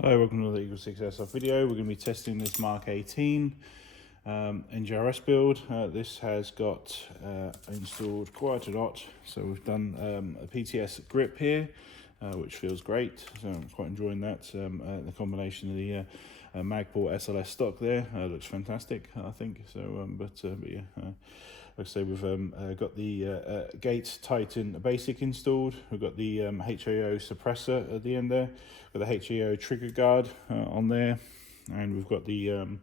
Hello, welcome to the EagleSix Airsoft video. We're going to be testing this Mark 18 NGRS build. This has got installed quite a lot. So we've done a PTS grip here, which feels great. So I'm quite enjoying that. The combination of the Magpul SL-S Stock there looks fantastic, I think. So, but yeah, like I say, we've got the Gate Titan Basic installed. We've got the HAO suppressor at the end there. We've got the HAO Trigger Guard on there, and we've got the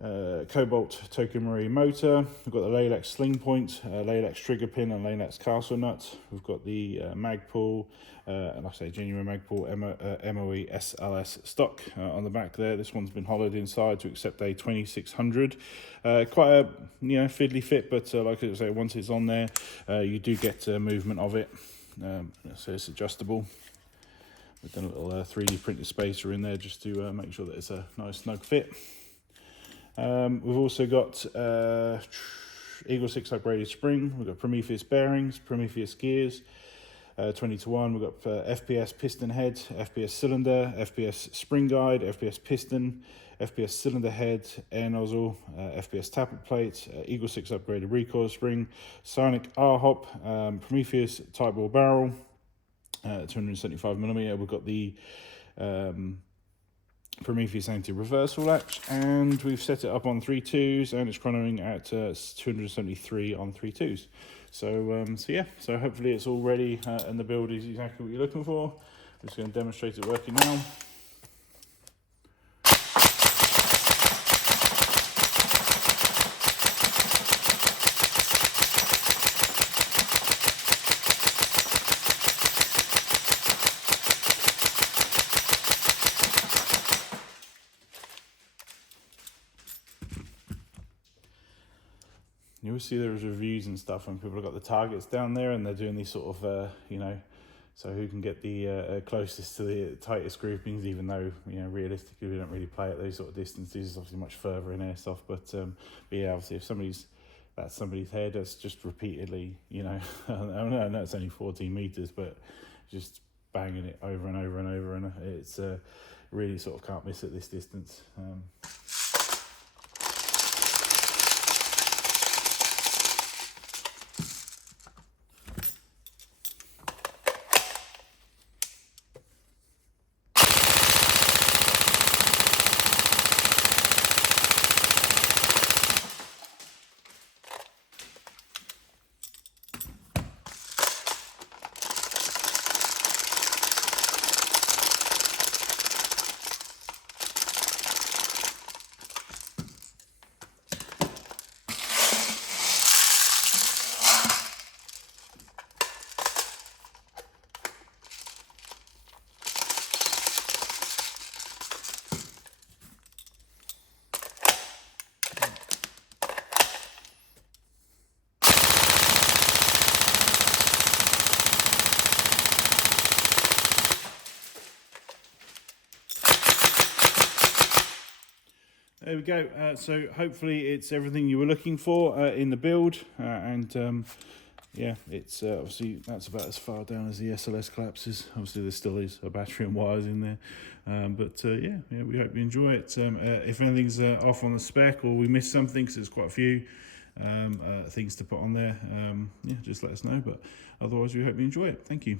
Cobalt token Marui motor. We've got the Laylax Sling point, Laylax Trigger Pin, and Laylax Castle Nut. We've got the Magpul, and like I say, genuine Magpul MOE SL-S Stock on the back there. This one's been hollowed inside to accept a 2600. Quite a fiddly fit, but like I say, once it's on there, you do get movement of it. So it's adjustable. We've done a little 3D printed spacer in there just to make sure that it's a nice snug fit. We've also got EagleSix upgraded spring. We've got Prometheus bearings, Prometheus gears, 20:1. We've got FPS Piston Head, FPS Cylinder, FPS Spring Guide, FPS Piston, FPS Cylinder Head, Air Nozzle, FPS Tappet plate, EagleSix upgraded Recoil spring, Psionic ARL, Prometheus Type ball barrel, 275mm. We've got the Prometheus anti-reversal latch, and we've set it up on 3.2s, and it's chronoing at 273 on 3.2s. So yeah, so hopefully it's all ready and the build is exactly what you're looking for. I'm just going to demonstrate it working now. You will see there's reviews and stuff when people have got the targets down there and they're doing these sort of, so who can get the closest to the tightest groupings, even though, realistically we don't really play at those sort of distances. It's obviously much further in airsoft, but yeah, obviously if that's somebody's head, that's just repeatedly, I know it's only 14 meters, but just banging it over and over and over, and it's really sort of can't miss at this distance. There we go. So hopefully it's everything you were looking for in the build, and yeah, it's obviously that's about as far down as the SL-S collapses. Obviously there still is a battery and wires in there, but yeah, we hope you enjoy it. If anything's off on the spec or we missed something, because there's quite a few things to put on there, yeah, just let us know. But otherwise, we hope you enjoy it. Thank you.